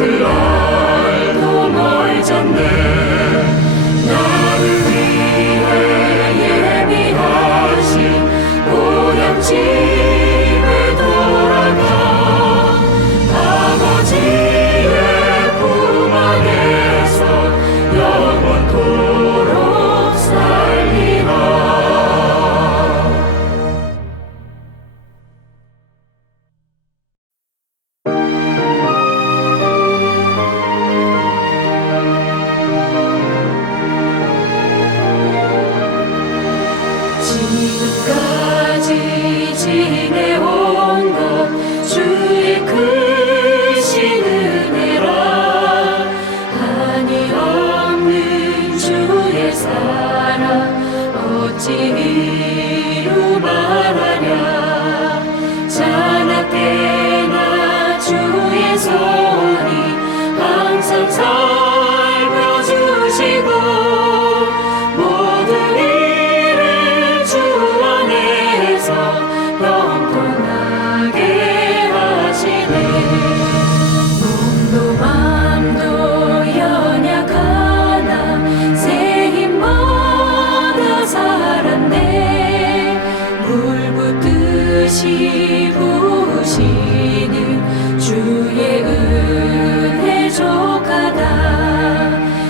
벗을 날도 멀졌네. 나를 위해 예비하신 고향집에 돌아가 아버지의 품 안에서 영원토록 살리라. 지금까지 지내온 것 주의 크신 은혜라. 한이 없는 주의 사랑 어찌 이루 말하랴. 자나때나 주의 손이 항상 살펴주시고 모든 일을 주 안에서 형통하게 하시네. 몸도 맘도 연약하나 새 힘마다 살았네. 물 붓듯이 부으시는 주의 은혜 족하다.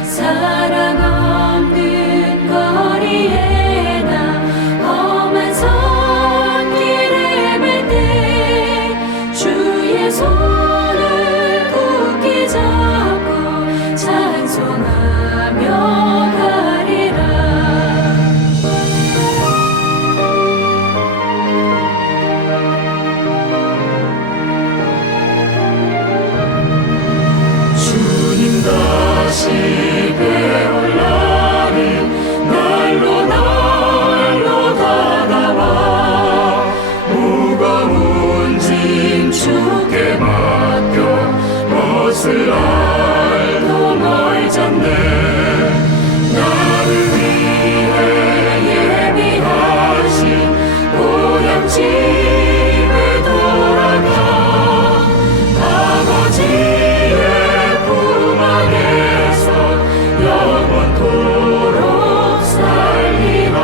사랑 없는 거리에 나 험한 선길에 맬 때 주의 손을 굳게 잡고 찬송하며 가리라. 주님 다시 배울 날이 날로 다가와 무거운 짐 주께 맡겨 벗을 날도 멀졌네. 나를 위해 예비하신 고향집에 돌아가 아버지의 품 안에서 영원토록 살리라.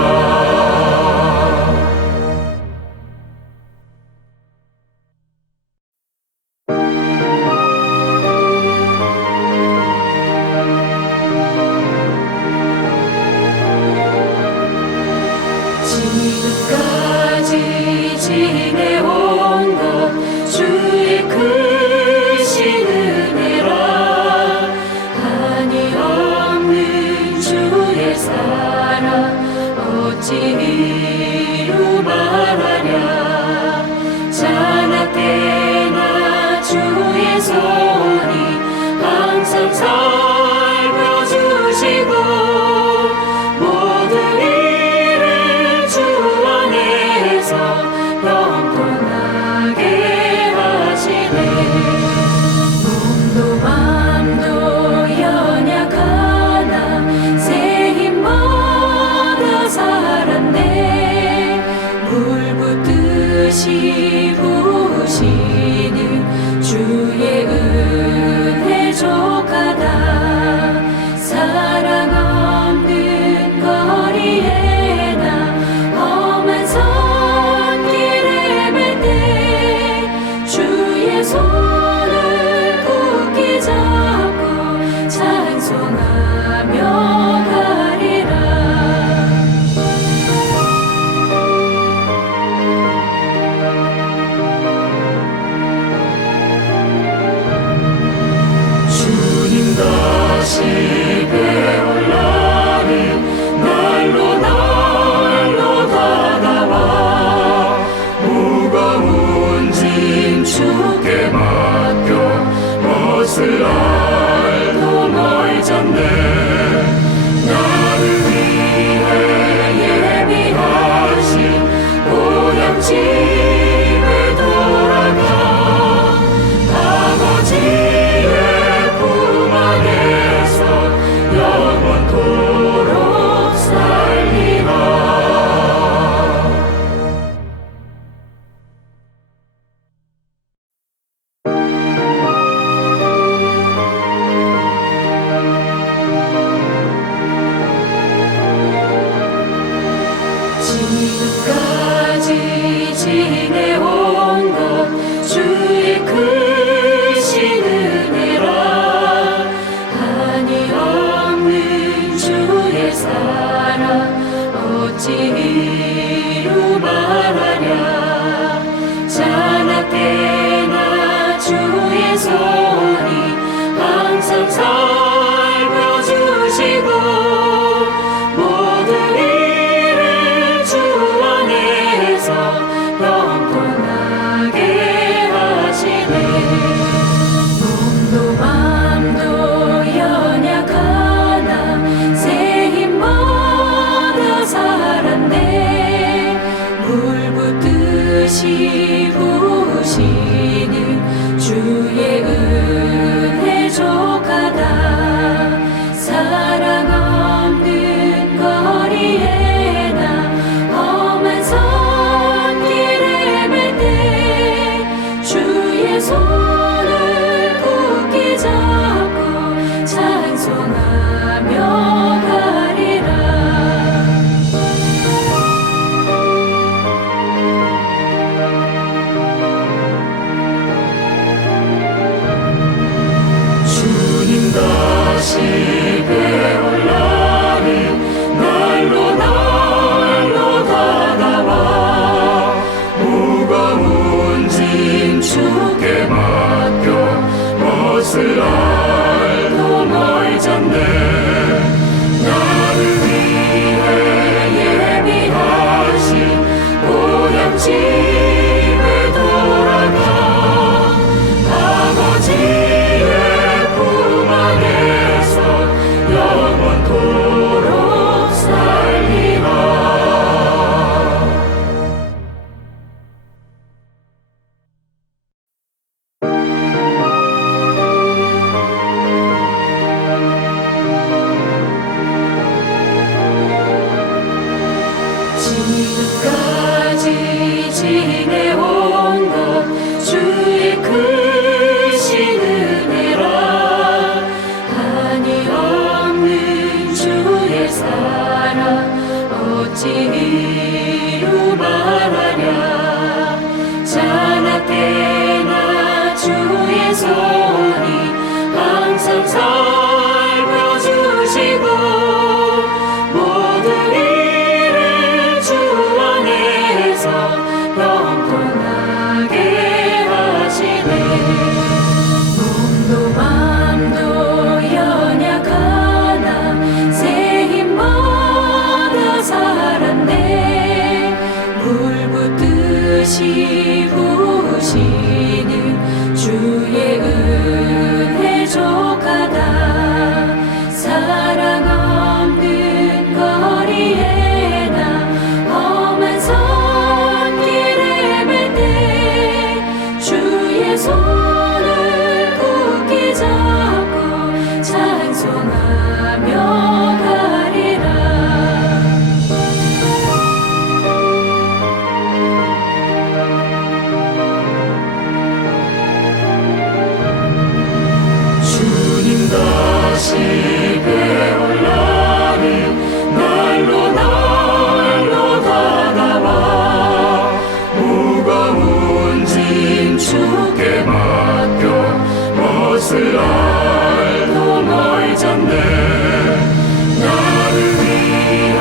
지금까지 지내온 것 주의 크신 은혜라. 한이 없는 주의 사랑 어찌 이루 말하랴. 자나때나 주의 손이 항상 살펴주시고 모든 일을 주 안에서 형통하게 하시네. 몸도 맘도 연약하나 새 힘마다 살았네. 물 붓듯이 부으시는 주의 은혜 족하다. 사랑 없는 거리에 나 험한 선길에 맬 때 주의 손을 굳게 잡고 찬송하며 가리라. 주님 다시 배울 날이 날로 다가와 무거운 짐 주께 맡겨 주의 손을 굳게 잡고 찬송하며 가리라. 주님 다시 배올라니 날로 다가와 무거운 짐 주께 맡겨 벗을 알도 멀졌네. 나를 위해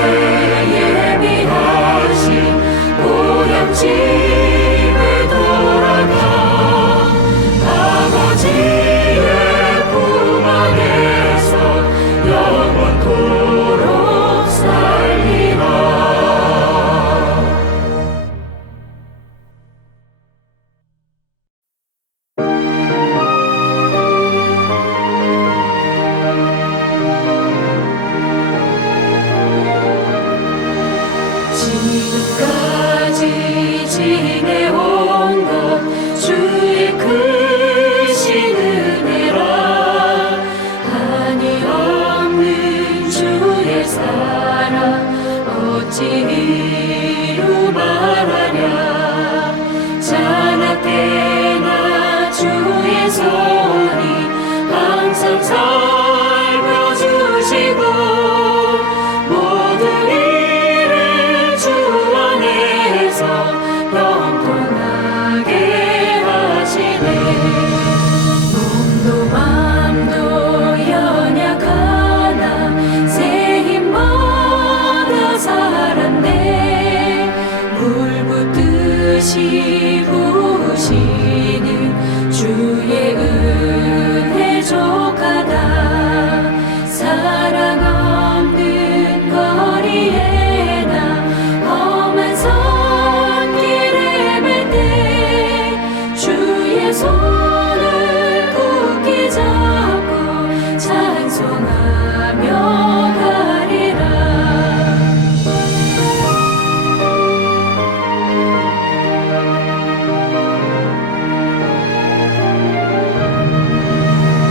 예비하신 고향 집에 돌아가 아버지의 품 안에서 영원토록 살리라. 지금까지 지내온 것 주의 크신 은혜라. 한이 없는 주의 사랑 어찌 이루 말하랴. 자나깨나 주의 손이 항상 살펴주시고 모든 일을 주 안에서 평통하게 하시네. 몸도 맘도 연약하나 새 힘마다 살았네. 물 붓듯이 부으시는 주의 은혜 족하다. 사랑 없는 거리에 나 험한 선길에 맬 때 주의 손을 굳게 잡고 찬송하며 가리라.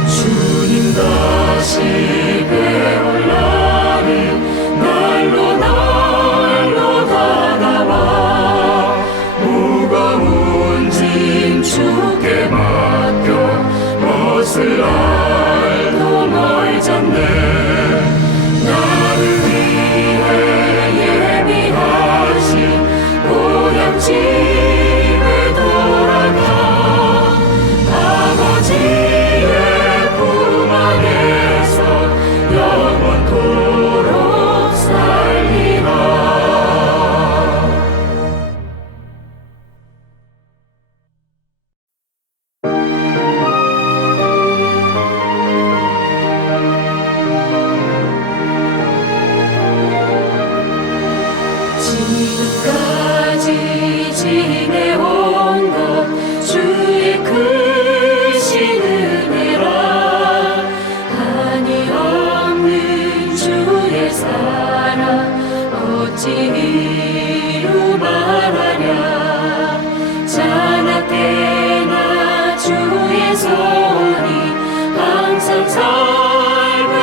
주님 다시 배올라니 날로 다가와 무거운 짐 주께 맡겨 벗을 알도 멀졌네. 나를 위해 예비하신 고향 집에 돌아가 아버지의 품 안에서 영원토록 살리라. 지금까지 지내온 것 주의 크신 은혜라. 한이 없는 주의 사랑 어찌 이루 말하랴. 자나깨나 주의 손이 항상 살펴주시고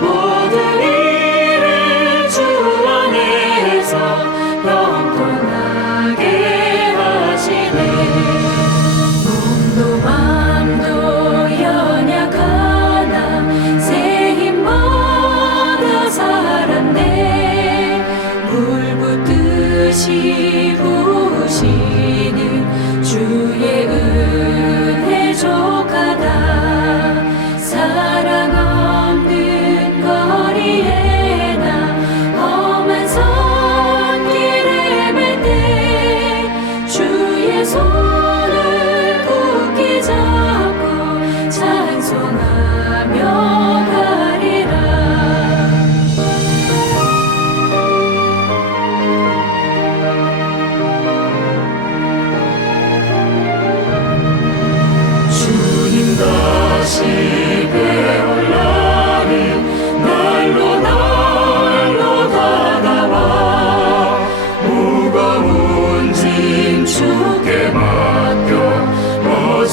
모든 일을 주 안에서 평통하게 하시네. 몸도 맘도 연약하나 새 힘마다 살았네. 물 붓듯이 부으시는 주의 은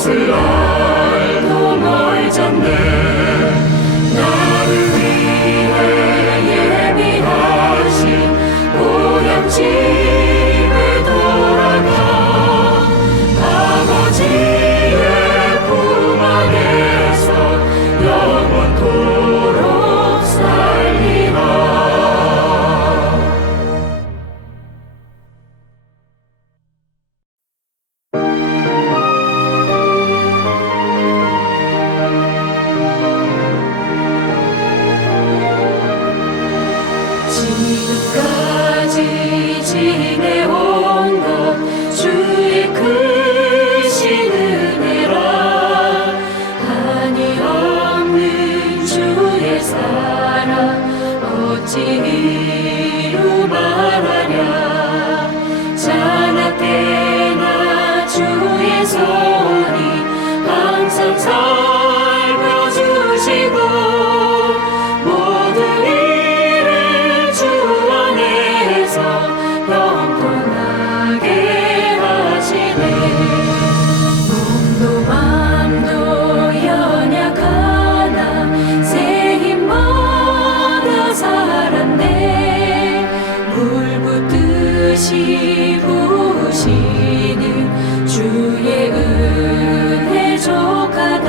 것을 알고 멀졌네. 나를 위해 예비하신 보양집에 돌아가 아버지의 품 안에서 영원토록 살리라. 지금까지 지내온 것 주의 크신 은혜라. 한이 없는 주의 사랑 어찌 이루 말하랴. 자나 때나 주의 손이 항상 살펴주시고 모든 일을 주 안에서 영통하게 하시네. 몸도 맘도 연약하나 새 힘마다 살았네. 물 붓듯이 부으시는 주의 은혜 족하다.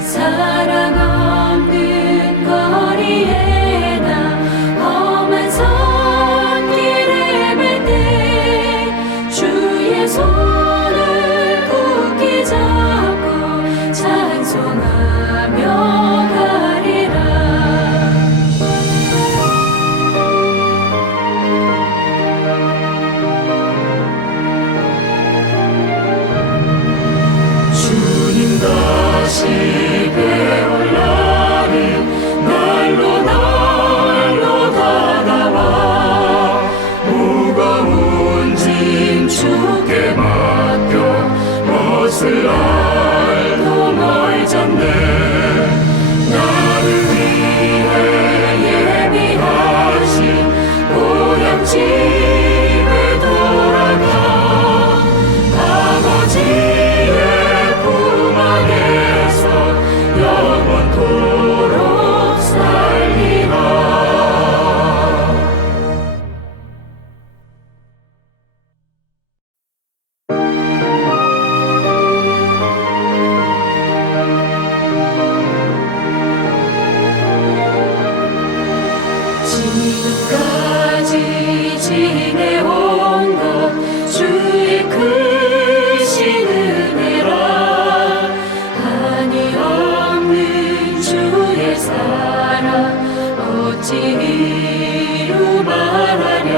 사랑 없는 거리에 나 험한 산길에 맬 때 주의 손을 굳게 잡고 찬송하며 가리라. 주님 다시 배울 날이 날로 다가와 무거운 짐 주께 맡겨 것을 알고 멀졌네. 나를 위해 예비하신 보양집에 돌아가 아버지의 품 안에서 영원토록 살리라. 지금까지 지내온 것 주의 크신 은혜라. 한이 없는 주의 사랑 어찌 이루 말하랴.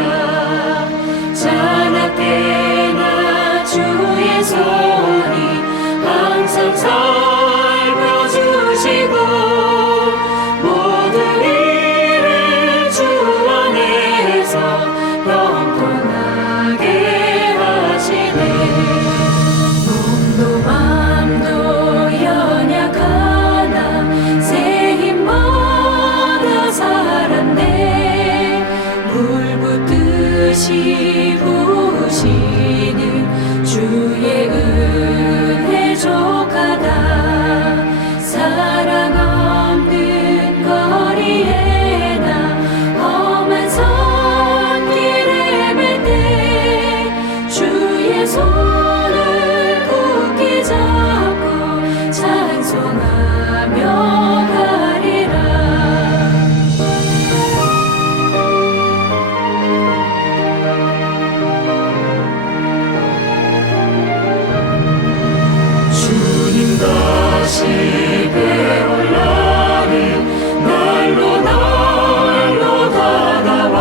자나 때나 주의 손이 항상 살펴주시고 모든 일을 주 안에서 영통하게 하시네. 몸도 맘도 연약하나 새 힘마다 살았네. 물 붓듯이 부으시는 주의 은혜 족하다. 사랑 없는 거리에 나 험한 산길에 맬 때 주의 손을 굳게 잡고 찬송하며 가리라. 주님 다시 배울 날이 날로 다가와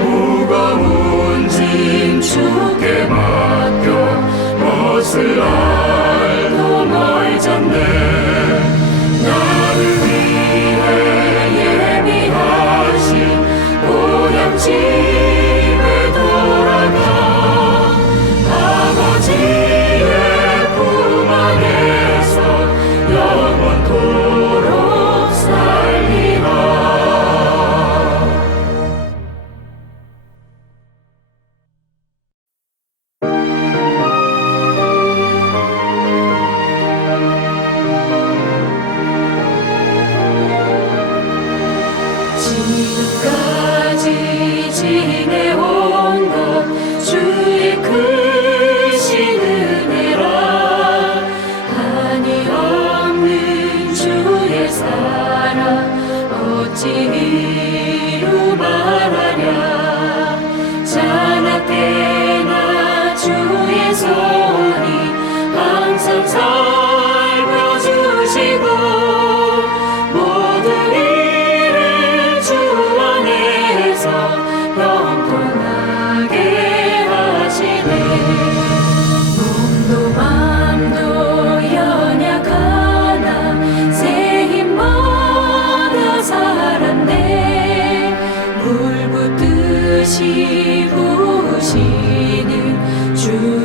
무거운 짐 주께 맡겨 것을 알고 멀졌네. 나를 위해 예비하신 보양집에 돌아가 아버지의 품 안에서 영원토록 살리라.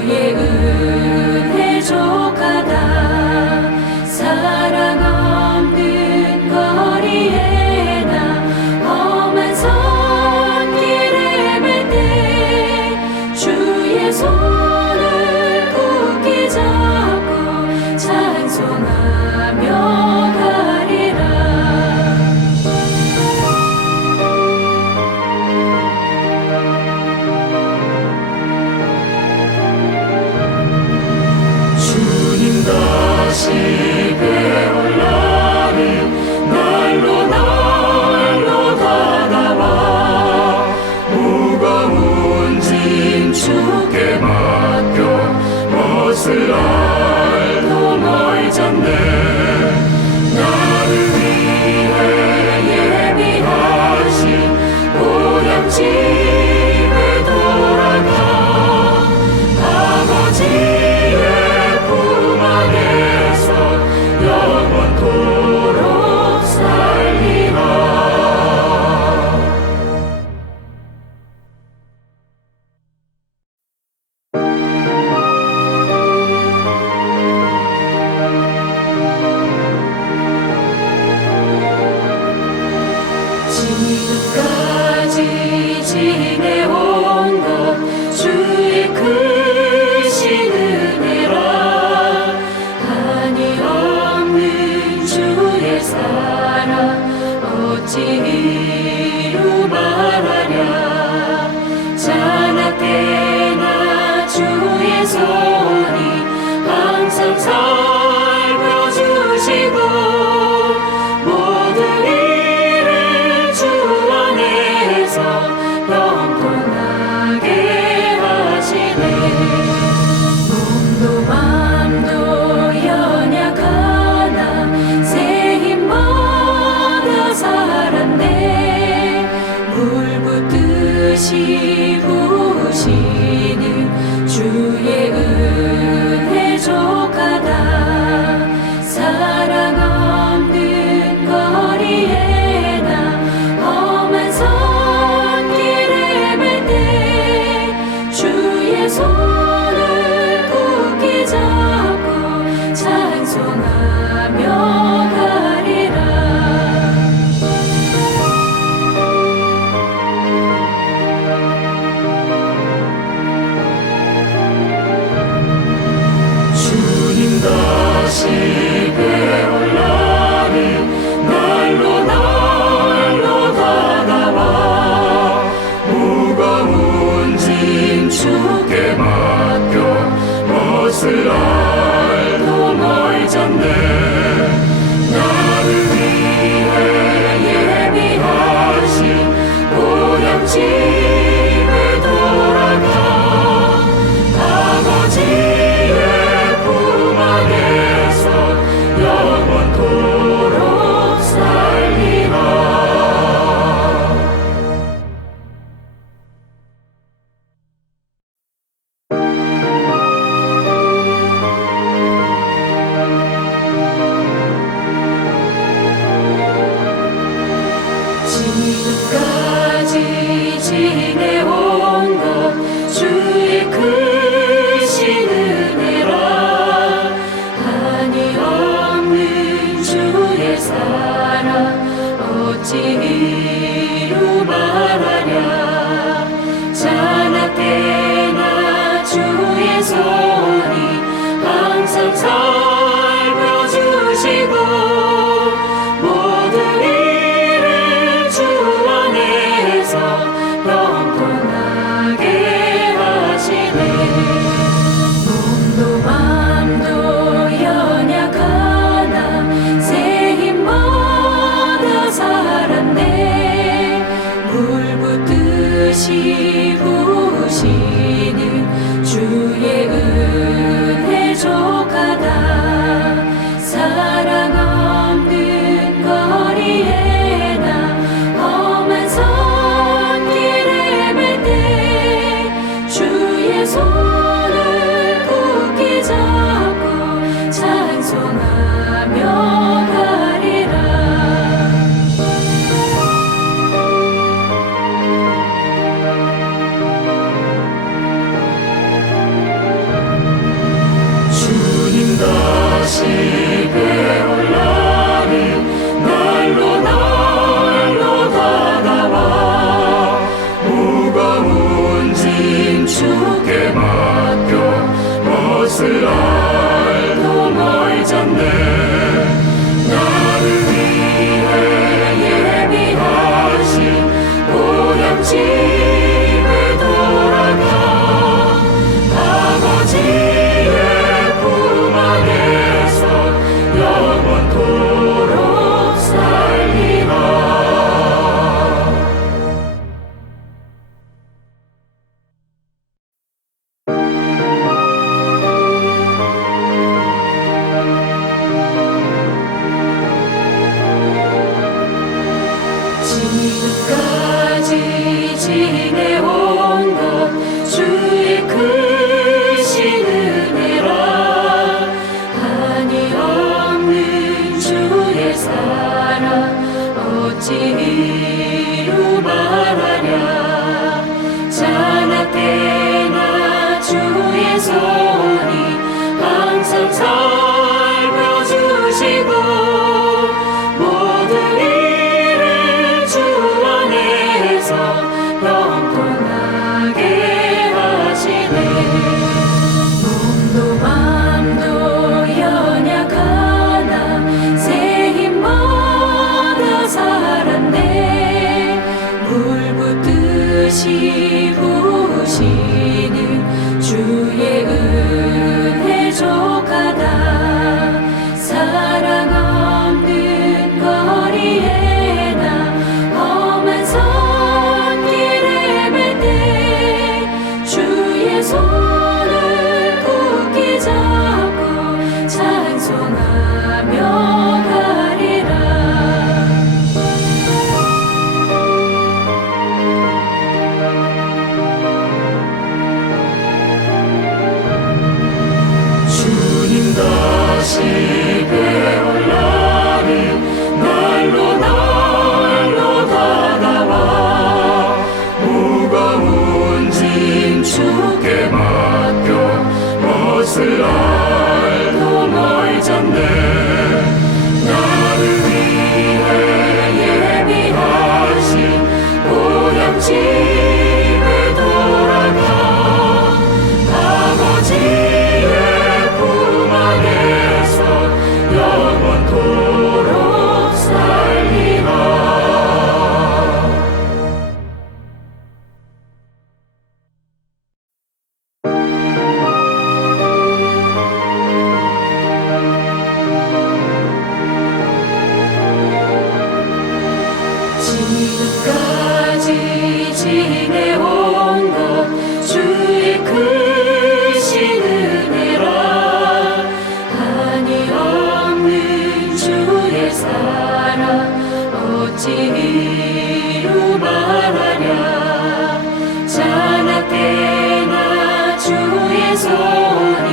주의 은혜 족하다. 사랑 없는 거리에 나 험한 선길에 맬 때 주의 손을 굳게 잡고 찬송하며 가리라. 주님 다시 배울 날이 날로 다가와 무거운 짐 주께 맡겨 벗을 날도 멀졌네. 나를 위해 예비하신 고향집에 돌아가 아버지의 품 안에서 영원토록 살리라. 지금까지 지내온 것 주의 크신 은혜라. 한이 없는 주의 사랑 어찌 이루 말하랴. 자나때나 주의 손이 항상 살펴주시고 모든 일을 주 안에서 형통하게 하시네. 몸도 맘도 연약하나 새 힘마다 살았네. 물 붓듯이 부으시는 주의 은혜 족하다. 사랑 없는 거리에 나 험한 선길에 맬 때 주의 손을 굳게 잡고 찬송하며 가리라. 주님 다시 배울 날이 날로 다가와 무거운 짐 주께 맡겨 벗을 날도 멀졌네. 나를 위해 예비하신 고향집에 돌아가 아버지의 품 안에서 영원토록 살리라. 지금까지 지내온 것 주의 크신 은혜라. 한이 없는 주의 사랑 어찌 이루 말하랴. 자나때나 주의 손이 항상 살펴주시고 모든 일을 주 안에서 형통하게 하시네. 몸도 맘도 연약하나 새 힘마다 살았네. 물 붓듯이 부으시는 주의 은혜 족하다. 사랑 없는 거리에 나 험한 선길에 맬 때 주의 손을 굳게 잡고 찬송하며 가리라. 집에 올라니 날로 날로 다가와 무거운 짐 주께 맡겨 벗을 알도 멀잖네. 나를 위해 예비하신 고향 집에 돌아가 아버지의 품 안에서 영원토록 살리라. 지금까지 지내온 것 주의 크신 은혜라. 한이 없는 주의 사랑 어찌 이루 말하랴. 자나 때나 주의 손이 항상 살펴주시고 모든 일을 주 안에서 영통하게 하시네. 몸도 맘도 연약하나 새 힘마다 살았네. 물 붓듯이 부으시는 주의 은혜 족하다. 사랑 없는 거리에 나 험한 산길에 맬 때 주의 손을 굳게 잡고 찬송하며 가리라. 주님 다시 배올라니 날로 날로 다가와 무거운 짐 주께 맡겨 벗을 알도 멀잖네. 나를 위해 예비하신 고향 집에 돌아가 아버지의 품 안에서 영원토록 살리라. 지금까지 지내온 것 주의 크신 은혜라. 한이 없는 주의 사랑 어찌 이루 말하랴. 자나 때나 주의 손이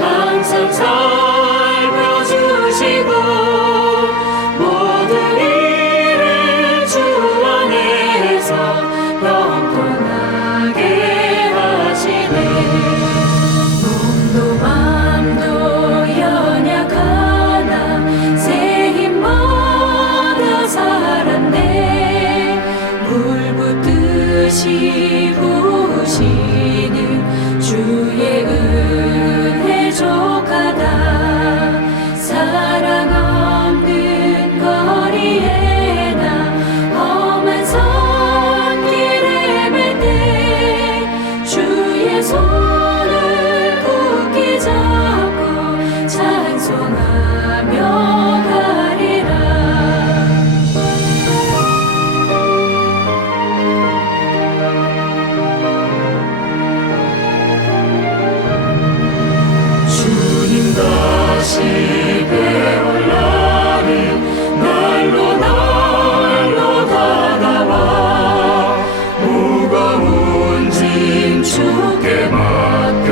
항상 살펴주시고 모든 일을 주 안에서 영통하게 하시네. 몸도 맘도 연약하나 새 힘마다 살았네. 물 붓듯이 부으시는 주의 은혜 족하다. 사랑 없는 거리에 나 험한 산길에 맬 때 주의 손을 굳게 잡고 찬송하며 가리라. 주님 다시 배올라니 날로 날로 다가와 무거운 짐 주께 맡겨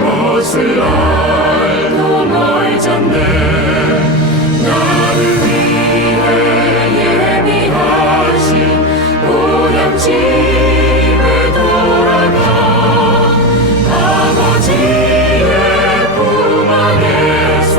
벗을 알도 멀잖네. 나를 위해 예비하신 고향 집에 돌아가 아버지의 품 안에서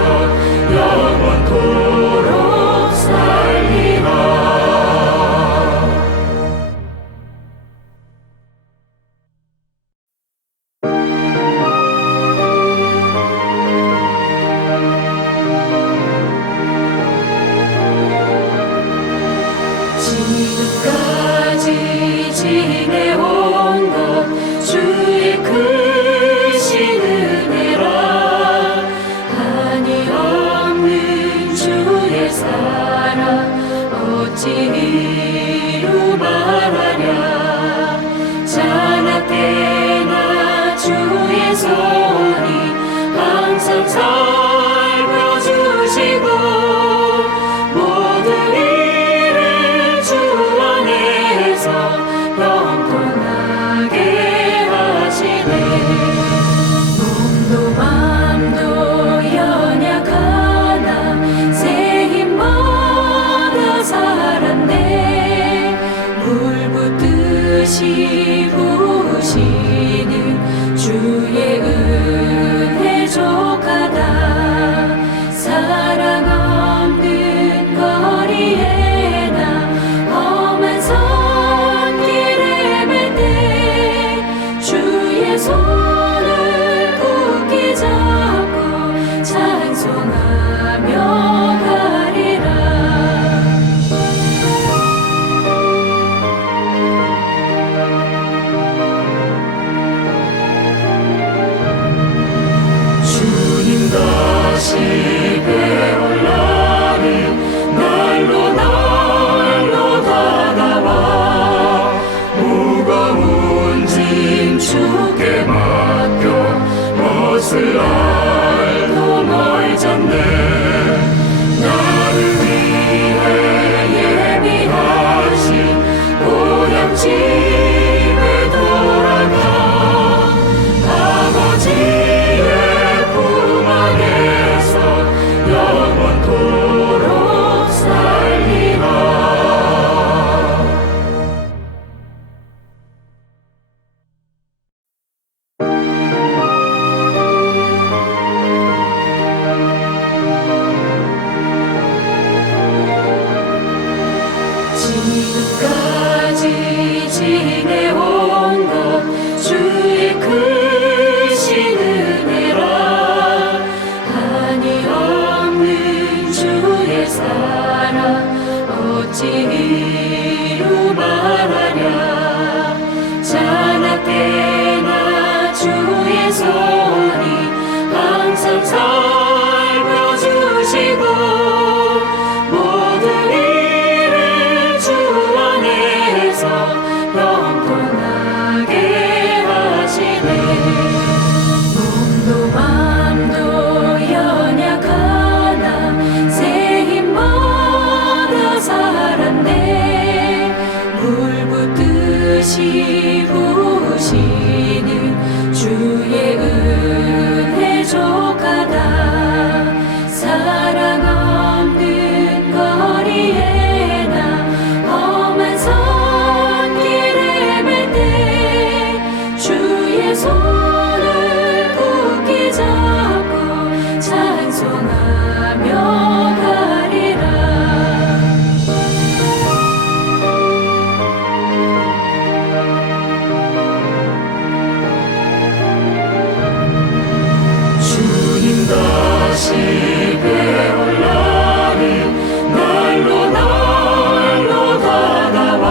다시 배울 날이 날로 다가와 무거운 짐 주께 맡겨 벗을 알도 멀잖네. 나를 위해 예비하신 고향집에 돌아가 아버지의 품 안에서 영원토록 살리라. 지금까지 지내온 것 주의 크신 은혜라. 한이 없는 주의 사랑 어찌 이루 말하랴. 자나 때나 주의 손이 항상 살펴주시고 모든 일을 주 안에서 평통하게 하시네. 몸도 맘도 연약하나 새 힘마다 살았네. 물 붓듯이 부으시는 주의 은혜 족하다. 사랑 없는 거리에 나 험한 산길에 맬 때 주의 손을 굳게 잡고 찬송하며 가리라. 주님 다시 배울 날이 날로 다가와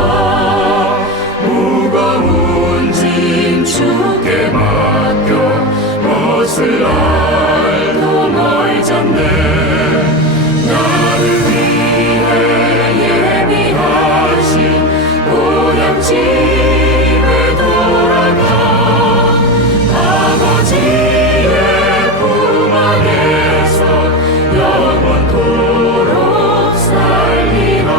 무거운 짐 주께 맡겨 벗을 알도 멀잖네. 나를 위해 예비하신 고향집에 돌아가 아버지의 품 안에서 영원토록 살리라.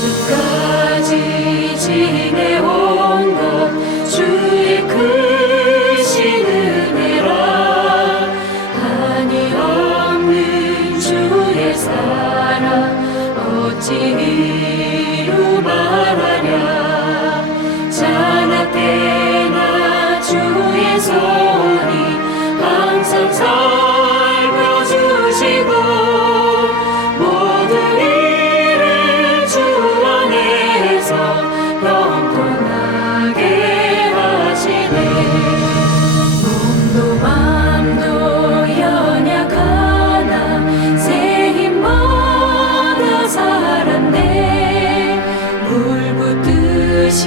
지금까지 지내온 것 주의 크신 은혜라. 한이 없는 주의 사랑 어찌 이루 말하랴. 자나 때나 주의 손이 항상 살펴주시고 모든 일을 주 안에서 평통하게 하시네. 몸도 맘도 연약하나 새 힘마다 살았네. 물 붓듯이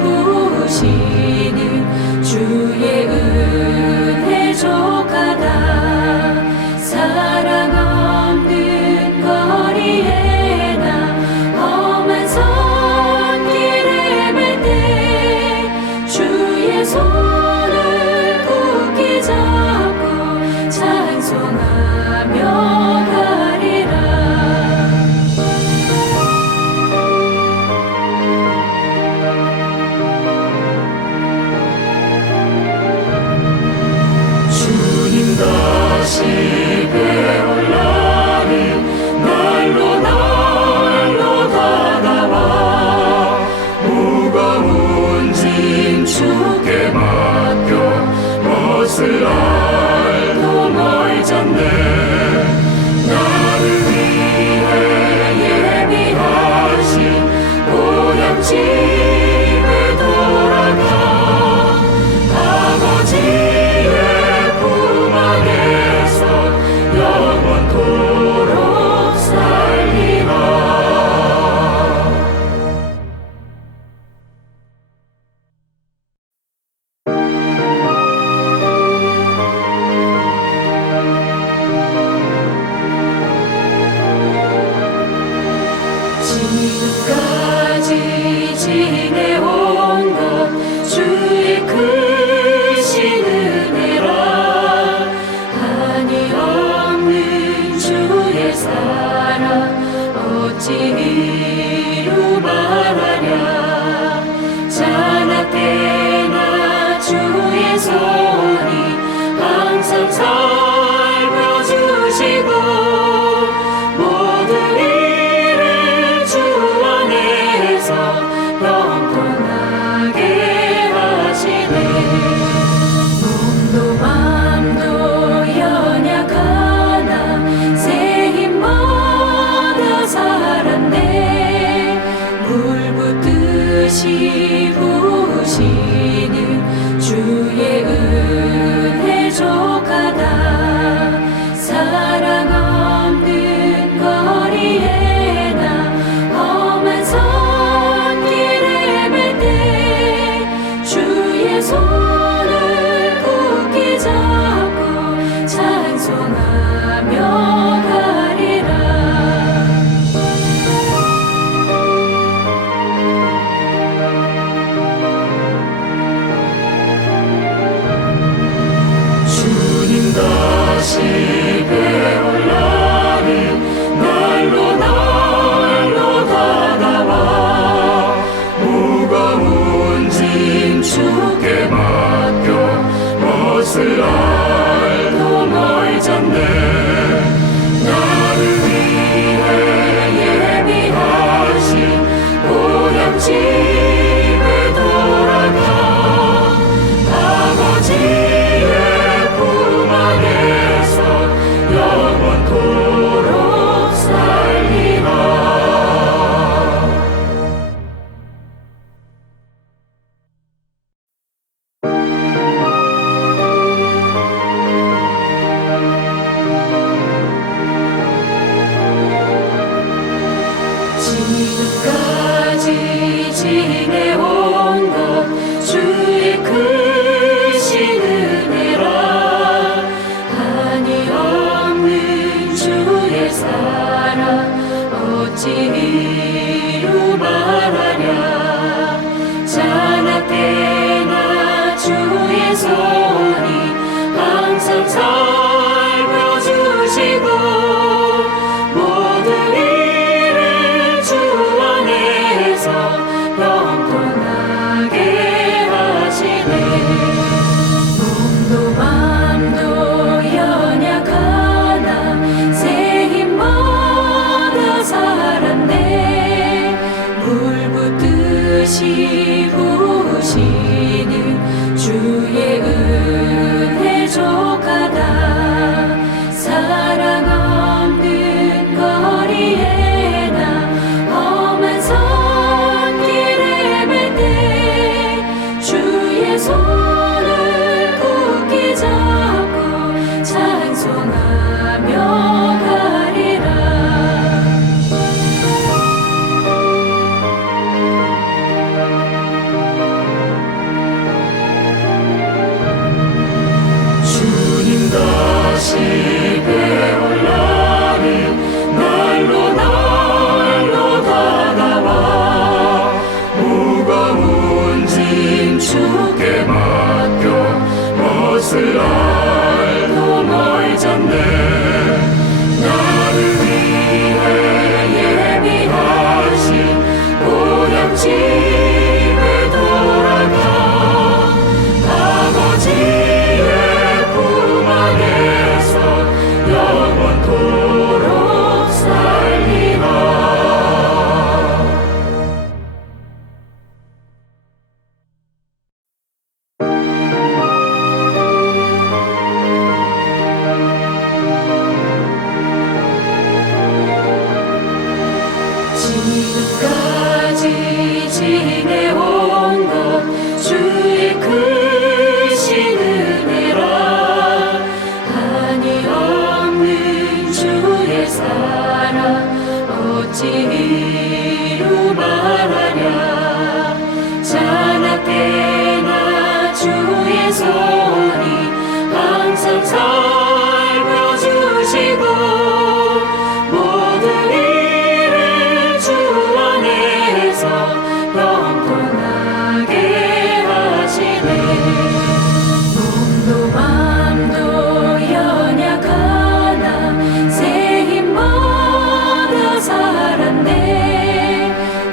부으시는 주의 은혜 족하다. 사랑 없는 거리에 나 험한 산길에 맬 때 주의 손을 굳게 잡고 찬송하며 가리라. 주님 다시 배울 날이 날로 다가와 무거운 짐 주께 맡겨 벗을 알도 멀잖네. 나를 위해 예비하신 고향집에 돌아가 아버지의 품 안에서 항상 살펴주시고 모든 일을 주 안에서 형통하게 하시네. 몸도 맘도 연약하나 새 힘마다 살았네. 물 붓듯이 부으시는 주의 은혜 족하다. 사랑 없는 거리에 나 험한 산길에 맬 때 주의 손을 굳게 잡고 찬송하며 가리라. 주님 다시 배울 날이 날로 다가와 무거운 짐 주께 맡겨 벗을 날도 멀잖네. 나를 위해 예비하신 고향 집에 돌아가 아버지의 품 안에서 영원토록 살리라. 지금까지 지내온 것 주의 크신 은혜라. 한이 없는 주의 사랑 어찌 이루 말하랴. 자나깨나 주의 손이 항상 살펴주시고 모든 일을 주 안에서 형통하게 하시네. 몸도 맘도 연약하나 새 힘마다 살았네. 물 붓듯이 부으시는 주의 은혜 족하다. 사랑 없는 거리에 나 험한 산길에 맬 때 주의 손을 굳게 잡고 찬송하며 가리라. 주님 다시 배울 날이 날로 다가와 무거운 짐 주께 맡겨 벗을 날도 멀잖네. 나를 위해 예비하신 고향 집에 돌아가 아버지의 품 안에서 영원토록 살리라. 지금까지 지내온 것 주의 크신 은혜라. 한이 없는 주의 사랑 어찌 이루 말하랴. 자나깨나 주의 손이 항상 살펴주시고 모든 일을 주 안에서 형통하게 하시네. 몸도 맘도 연약하나 새 힘마다 살았네.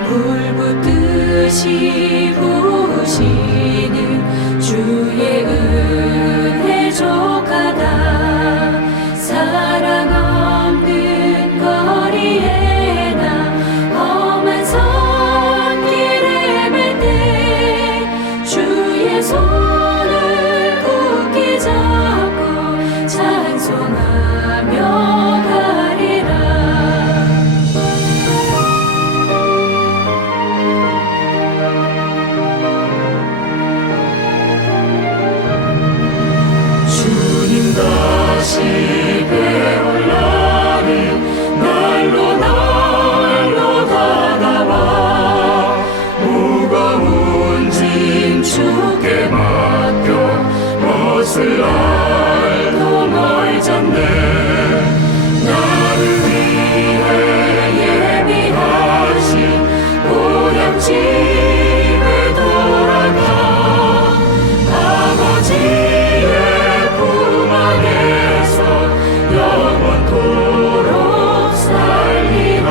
물 붓듯이 부으시는 주의 은혜 족하다. 찬송하며 가리라. 주님 다시 배울 날이 날로 다가와 무거운 짐 주께 맡겨 벗을 날도 멀잖네. 나를 위해 예비하신 고향집에 돌아가 아버지의 품 안에서 영원토록 살리라.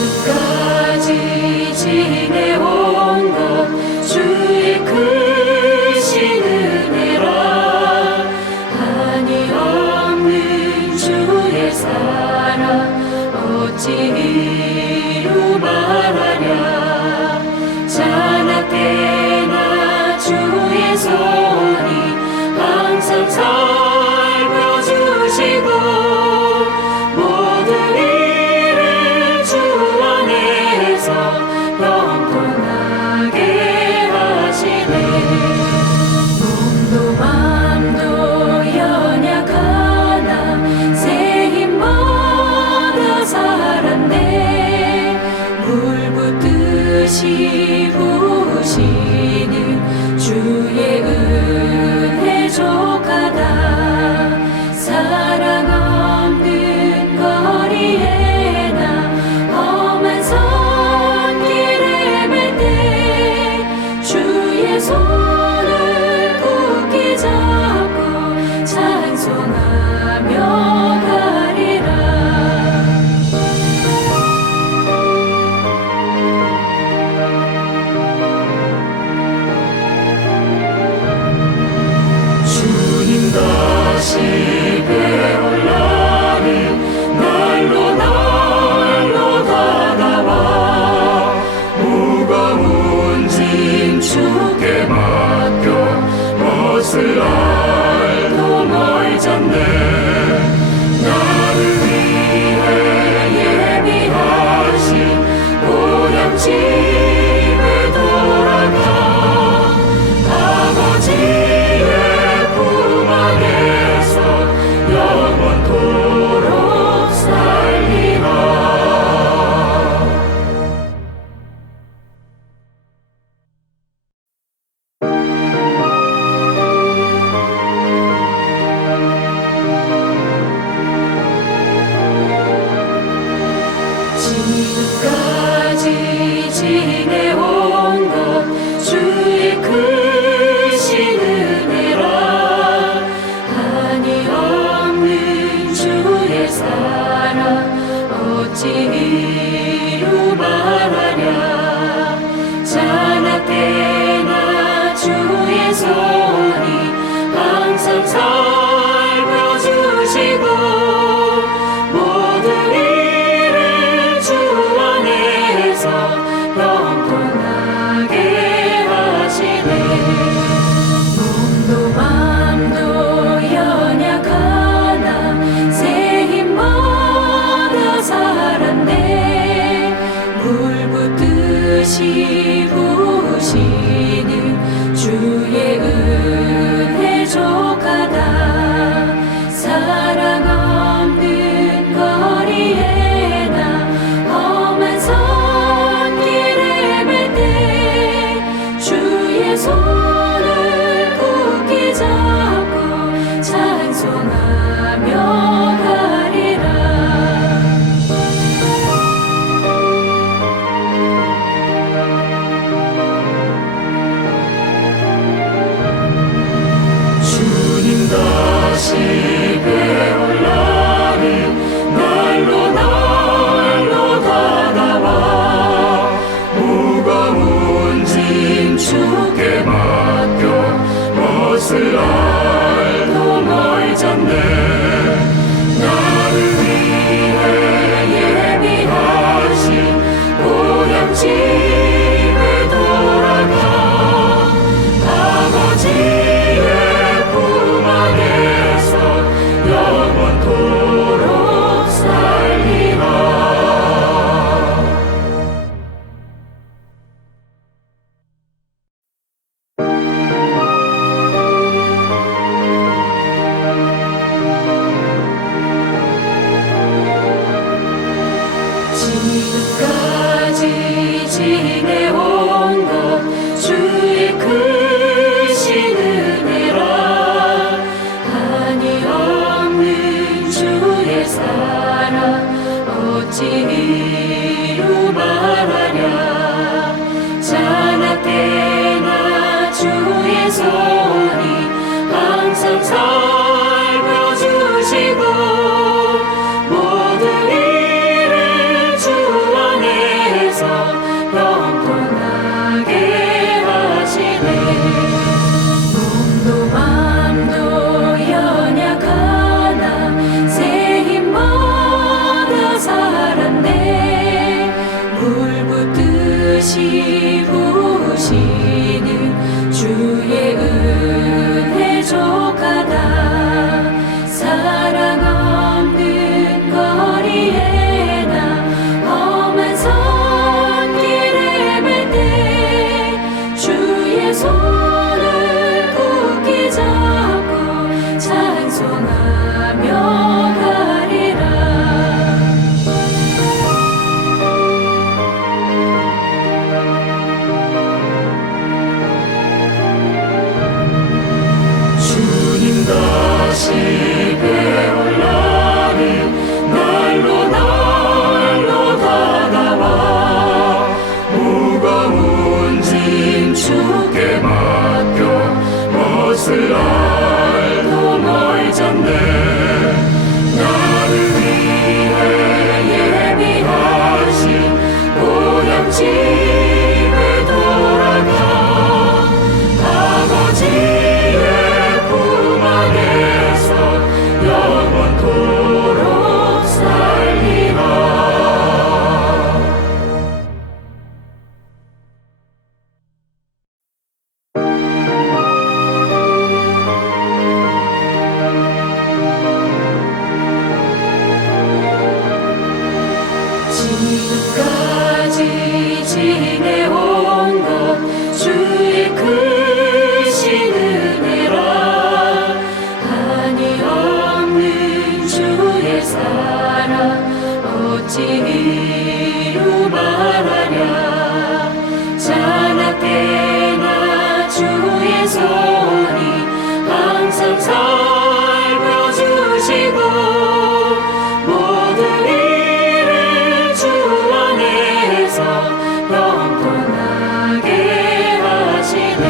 지금까지 지내온 것 주의 크신 은혜라. 한이 없는 주의 사랑 어찌 이루 말하랴. 자나깨나 주의 손이 항상 살펴주시고 모든 일을 주 안에서 형통하게 하시네. 몸도 맘도 연약하나 새 힘마다 살았네. 물 붓듯이 부으시는 주의 은혜 족하다. 사랑 없는 거리에 나 험한 선길에 맬 때 주의 손을 굳게 잡고 찬송하며 가리라. 주님 다시 배울 날이 날로 다가와 무거운 짐 주께 맡겨 벗을 날도 멀잖네. 나를 위해 예비하신 고향집에 돌아가 아버지의 품 안에서 영원토록 살리라. 지금까지 지내온 것 주의 크신 은혜라. 한이 없는 주의 사랑 어찌 이루 말하랴. 자나깨나 주의 손이 항상 살펴주시고 모든 일을 주 안에서 형통하게 하시네. 몸도 맘도 연약하나 새 힘마다 살았네. 물 붓듯이 부으시는 주의 은혜 족하다. 사랑 없는 거리에 나 험한 선길에 맬 때 주의 손을 굳게 잡고 찬송하며 가리라. 주님 다시 배울 날이 날로 다가와 무거운 짐 주께 맡겨 벗을 날도 멀잖네. 어찌 이루 말하랴. 자나깨나 주의 손이 항상 살펴주시고 모든 일을 주 안에서 형통하게 하시네. 몸도 맘도 연약하나 새 힘마다 살았네. 물 붓듯이 부으시는 주의 은혜 족하다. 사랑 없는 거리에 나 험한 산길에 맬 때 주의 손을 굳게 잡고 찬송하며 가리라. 주님 다시 배울 날이 날로 다가와 무거운 짐 주께 맡겨 벗을 날도 멀졌네. 나를 위해 예비하신 고향집에 돌아가 아버지의 품 안에서 영원토록 살리라. 지금까지 지내온 것 주의 크신 은혜라. 한이 없는 주의 사랑 어찌 이루 말하랴. 자나깨나 주의 손이 항상 살펴주시고 모든 일을 주 안에서 형통하게 하시네.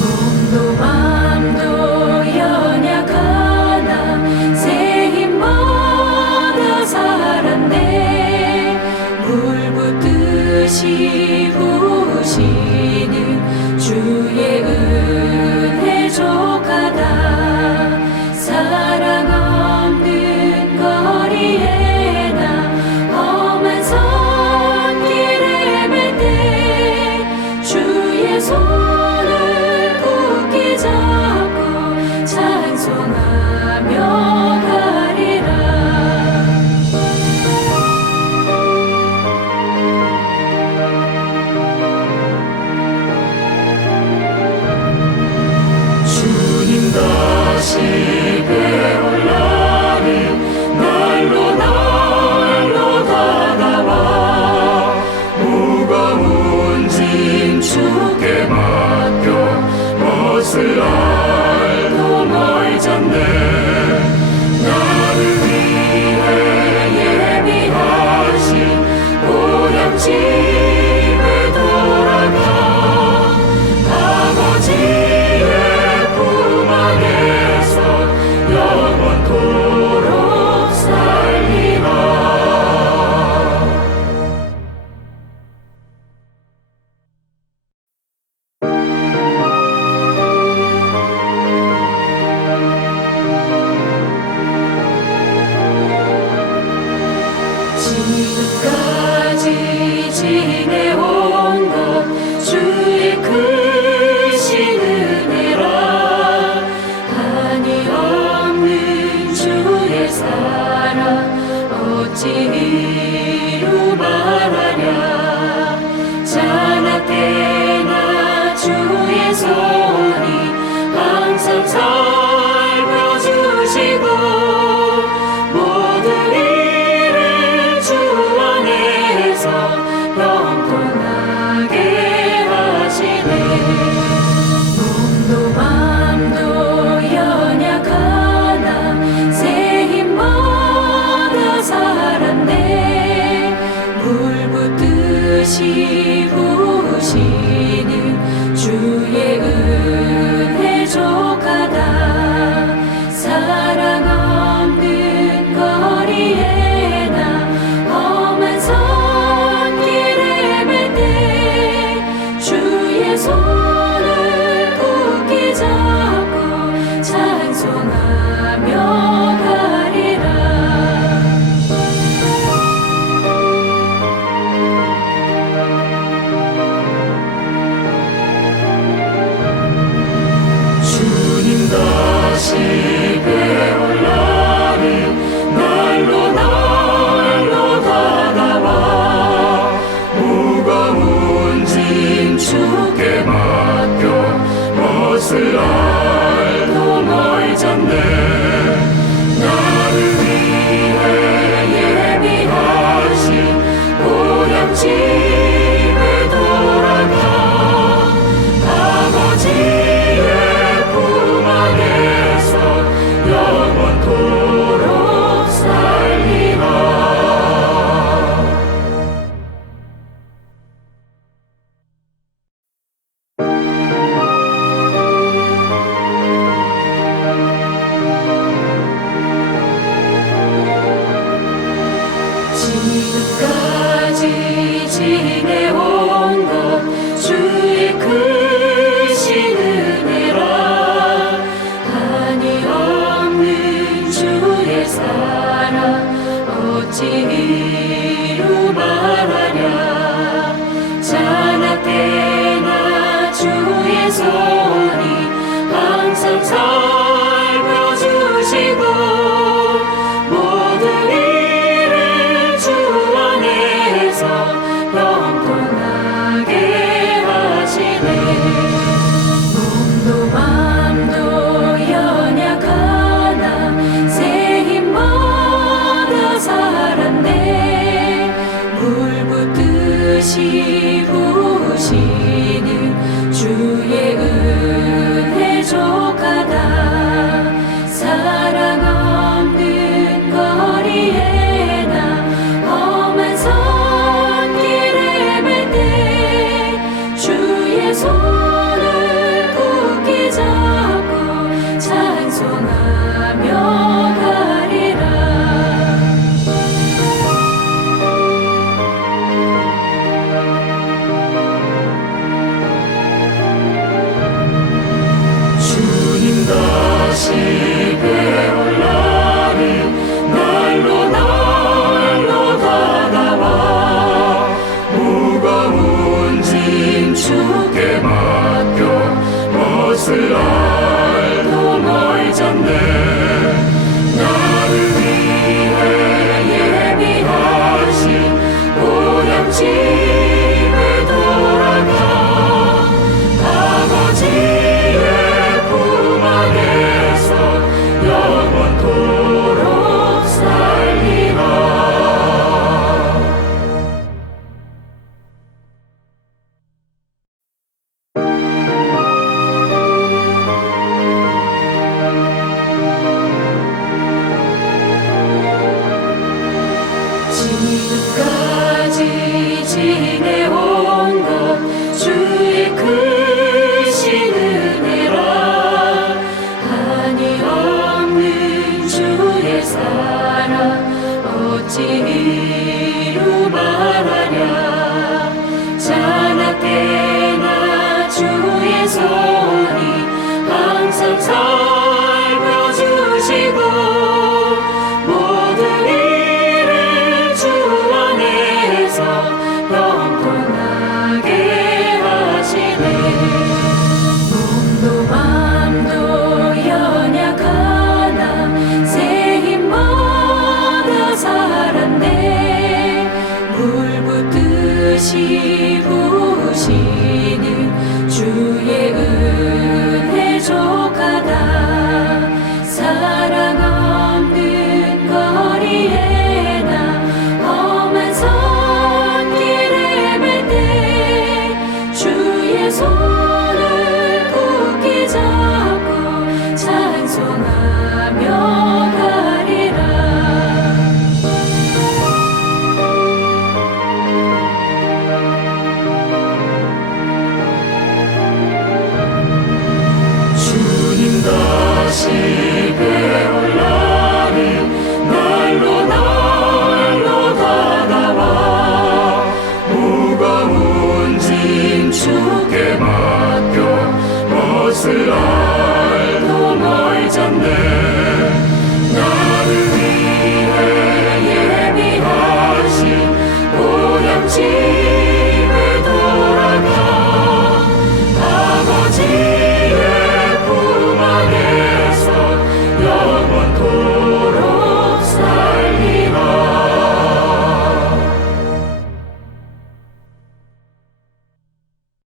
몸도 맘도 연약하나 새 힘마다 살았네. 물 붓듯이 부으시는 주의 은혜 족하다. 사랑 없는 거리에 나 험한 산길에 맬 때 주의 손을 굳게 잡고 찬송하며 가리라. 주님 다시 배울 날이 날로 다가와 무거운 짐 주께 맡겨 벗을 날도 멀졌네. 나를 위해 예비하신 고향집에 돌아가 아버지의 품 안에서 영원토록 살리라. 지금까지 지내온 것 주의 크신 은혜라. 한이 없는 주의 사랑 어찌 이루 말하랴. 자나깨나 주의 손이 항상 살펴주시고 모든 일을 주 안에서 형통하게 하시네. 몸도 맘도 연약하나 새 힘마다 살았네. 찬송하며 가리라. 주님 다시 배울 날이 날로 다가와 무거운 짐 주께 맡겨 벗을 날도 멀졌네. 나를 위해 예비하신 고향 집에 돌아가 아버지의 품 안에서 영원토록 살리라. 지금까지 지내온 것 주의 크신 은혜라. 한이 없는 주의 사랑 어찌 이루 말하랴. 자나 때나 주의 손이 항상 살펴주시고 모든 일을 주 안에서 형통하게 하시네. 몸도 맘도 연약하나 새 힘마다 살았네. 물 붓듯이 부으시는 주의 은혜 족하다. 사랑 없는 거리에 나 험한 선길에 맬 때 주의 손을 굳게 잡고 찬송하며 가리라. 주님 다시 배울 날이 날로 다가와 무거운 짐 주께 맡겨 벗을 날도 멀졌네. 나를 위해 예비하신 고향 집에 돌아가 아버지의 품 안에서 영원토록 살리라. 지금까지 지내온 것 주의 크신 은혜라. 한이 없는 주의 사랑 어찌 이루 말하랴. 자나 때나 주의 손이 항상 살펴주시고 모든 일을 주 안에서 형통하게 하시네. 몸도 맘도 연약하나 새 힘마다 살았네. 물 붓듯이 부으시는 주의 은혜 족하다. 사랑 없는 거리에 나 험한 선길에 맬 때 주의 손을 굳게 잡고 찬송하며 가리라. 주님 다시 배울 날이 날로 다가와 무거운 짐 주께 맡겨 벗을